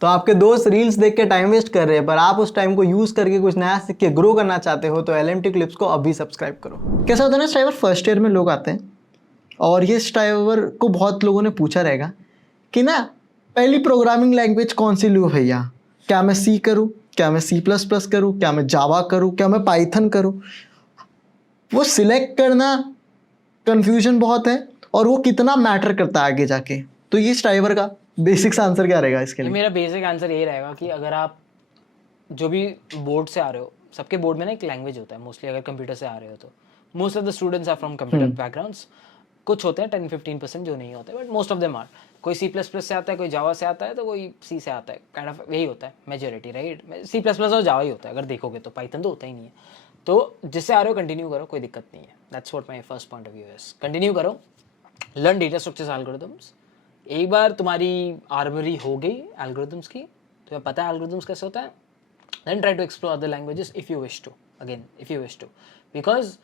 तो आपके दोस्त रील्स देख के टाइम वेस्ट कर रहे हैं, पर आप उस टाइम को यूज़ करके कुछ नया सीख के ग्रो करना चाहते हो, तो LMT क्लिप्स को अभी सब्सक्राइब करो। कैसा होता है ना, स्ट्राइवर फर्स्ट ईयर में लोग आते हैं और ये स्ट्राइवर को बहुत लोगों ने पूछा रहेगा कि ना पहली प्रोग्रामिंग लैंग्वेज कौन सी लूँ भैया, क्या मैं सी करूँ, क्या मैं C++ करूँ, क्या मैं जावा करूँ, क्या मैं पाइथन करूँ। वो सिलेक्ट करना कन्फ्यूजन बहुत है और वो कितना मैटर करता है आगे जाके। तो ये स्ट्राइवर का बेसिक्स आंसर क्या रहेगा इसके लिए? मेरा बेसिक आंसर यही रहेगा कि अगर आप जो भी बोर्ड से आ रहे हो, सबके बोर्ड में ना एक लैंग्वेज होता है मोस्टली, अगर कंप्यूटर से आ रहे हो तो most of the students are from computer backgrounds. कुछ होते हैं 10-15% जो नहीं होते, but most of them are. कोई C++ से आता है, कोई जावा से आता है, तो कोई सी से आता है, काइंड ऑफ यही होता है मेजोरिटी, राइट। C++ और जावा ही होता है अगर देखोगे तो, पाइथन तो होता ही नहीं है। तो जिससे आ रहे हो कंटिन्यू करो, कोई दिक्कत नहीं है। That's what my first point of view is, continue करो, लर्न डेटा स्ट्रक्चर्स एल्गोरिथम्स। एक बार तुम्हारी आर्मरी हो गई एल्गोरिथम्स की, तुम्हें पता है एल्गोरिथम्स कैसे होता है, then try to explore other languages if you wish to, again if you wish to, because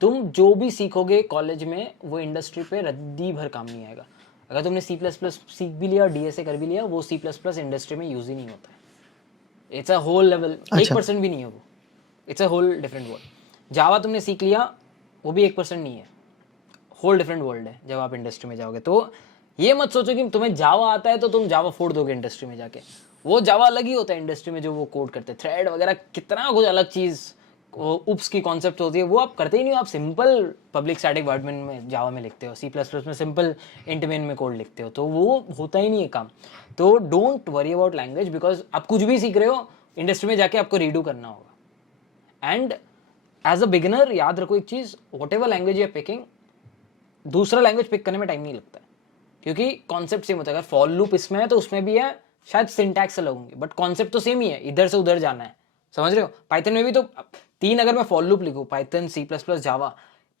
तुम जो भी सीखोगे कॉलेज में वो इंडस्ट्री पे रद्दी भर काम नहीं आएगा। अगर तुमने C++ सीख भी लिया और DSA कर भी लिया, वो C++ इंडस्ट्री में यूज ही नहीं होता है। इट्स अ होल लेवल, 1% भी नहीं है वो, it's a whole different world. Java तुमने सीख लिया, वो भी 1% नहीं है, होल डिफरेंट वर्ल्ड है जब आप इंडस्ट्री में जाओगे। तो ये मत सोचो कि तुम्हें जावा आता है तो तुम जावा फोड़ दोगे इंडस्ट्री में जाके। वो जावा अलग ही होता है इंडस्ट्री में, जो वो कोड करते हैं, थ्रेड वगैरह, कितना कुछ अलग चीज़, उप्स की कॉन्सेप्ट होती है, वो आप करते ही नहीं हो। आप सिंपल पब्लिक स्टैटिक वर्ड में जावा में लिखते हो, C++ में सिंपल इंट मेन में कोड लिखते हो, तो वो होता ही नहीं है काम। तो don't worry about language, because आप कुछ भी सीख रहे हो इंडस्ट्री में जाके आपको रीडू करना होगा। एंड एज अ बिगिनर याद रखो एक चीज़, whatever language you are picking, दूसरा लैंग्वेज पिक करने में टाइम नहीं लगता है, क्योंकि कॉन्सेप्ट सेम होता है। अगर फॉर लूप इसमें है तो उसमें भी है, शायद सिंटैक्स अलग होंगे, बट कॉन्सेप्ट तो सेम ही है, इधर से उधर जाना है, समझ रहे हो। पाइथन में भी तो 3 अगर मैं फॉर लूप लिखूँ, पाइथन, C++, जावा,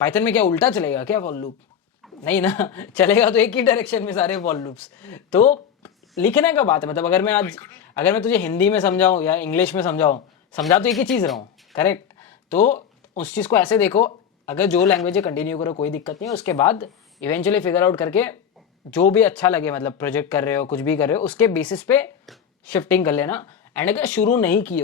पाइथन में क्या उल्टा चलेगा क्या फॉर लूप? नहीं ना चलेगा तो एक ही डायरेक्शन में सारे फॉर लूप्स। तो लिखने का बात है, मतलब अगर मैं तुझे हिंदी में समझाऊँ या इंग्लिश में समझाऊँ, समझा तो एक ही चीज़ रहा हूँ, करेक्ट। तो उस चीज़ को ऐसे देखो, अगर जो लैंग्वेज है कंटिन्यू करो, कोई दिक्कत नहीं है। उसके बाद इवेंचुअली फिगर आउट करके जो भी अच्छा लगे, मतलब प्रोजेक्ट कर रहे हो, कुछ भी कर रहे हो, उसके बेसिस पे शिफ्टिंग कर लेना। एंड अगर शुरू नहीं किए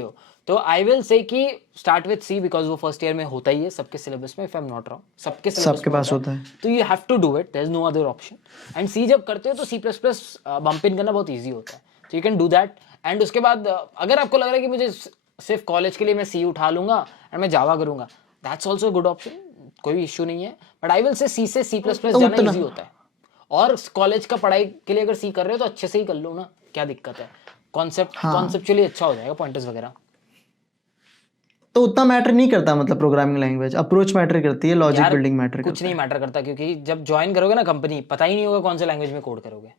हो तो आई विल से कि स्टार्ट विद C, बिकॉज वो फर्स्ट ईयर में होता ही है सबके सिलेबस में, if I am not wrong, सबके पास होता है। तो you have to do it, there is no other option. And C जब करते हो तो C++ बम्प इन करना बहुत ईजी होता है, तो you can do that. And उसके बाद अगर आपको लग रहा है कि मुझे सिर्फ कॉलेज के लिए मैं C उठा लूंगा एंड मैं जावा करूंगा, दैट्स ऑल्सो गुड ऑप्शन, कोई इश्यू नहीं है। बट आई विल से C से C++ जाना ईजी होता है। और कॉलेज का पढ़ाई के लिए अगर C कर रहे हो तो अच्छे से ही कर लो ना, क्या दिक्कत है। कॉन्सेप्चुअली अच्छा हो जाएगा, पॉइंटर्स वगैरह। तो उतना मैटर नहीं करता, मतलब प्रोग्रामिंग लैंग्वेज अप्रोच मैटर करती है, लॉजिक यार बिल्डिंग मैटर कुछ करता नहीं मैटर करता, क्योंकि जब ज्वाइन करोगे ना कंपनी, पता ही नहीं होगा कौन से लैंग्वेज में कोड करोगे,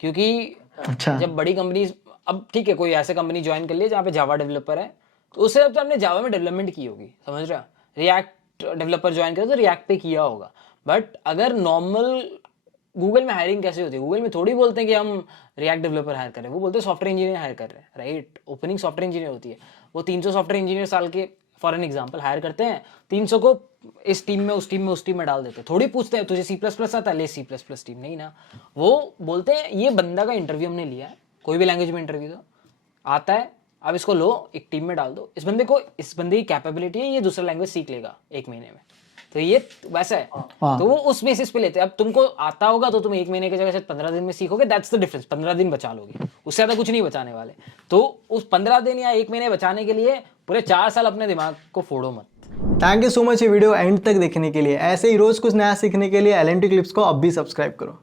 क्योंकि अच्छा। जब बड़ी कंपनी, अब ठीक है कोई ऐसे कंपनी ज्वाइन कर लिए जहाँ पे जावा डेवलपर है, तो उससे अब तो आपने जावा में डेवलपमेंट की होगी, समझ रहे हो। रिएक्ट डेवलपर ज्वाइन करे तो रिएक्ट पे किया होगा। बट अगर नॉर्मल गूगल में हायरिंग कैसे होती है, गूगल में थोड़ी बोलते हैं कि हम रिएक्ट डेवलपर हायर कर रहे हैं, वो बोलते हैं सॉफ्टवेयर इंजीनियर हायर कर रहे हैं, राइट। ओपनिंग सॉफ्टवेयर इंजीनियर होती है, वो 300 सॉफ्टवेयर इंजीनियर साल के फॉर एन एग्जाम्पल हायर करते हैं, 300 को इस टीम में उस टीम में डाल देते हैं। थोड़ी पूछते हैं तुझे C++ आता है, ले C++ टीम, नहीं ना। वो बोलते हैं ये बंदा का इंटरव्यू हमने लिया है, कोई भी लैंग्वेज में इंटरव्यू दो, आता है, अब इसको लो एक टीम में डाल दो, इस बंदे की कैपेबिलिटी है, ये दूसरा लैंग्वेज सीख लेगा 1 महीने में। तो ये वैसा है। तो वो उस बेसिस पे लेते हैं। अब तुमको आता होगा तो तुम 1 महीने की जगह शायद 15 दिन में सीखोगे, दैट्स द डिफरेंस। 15 दिन बचा लोगे, उससे ज़्यादा कुछ नहीं बचाने वाले। तो उस 15 दिन या 1 महीने बचाने के लिए पूरे 4 साल अपने दिमाग को फोड़ो मत। थैंक यू सो मच ये वीडियो एंड तक देखने के लिए। ऐसे ही रोज कुछ नया सीखने के लिए LMT क्लिप्स को अब भी सब्सक्राइब करो।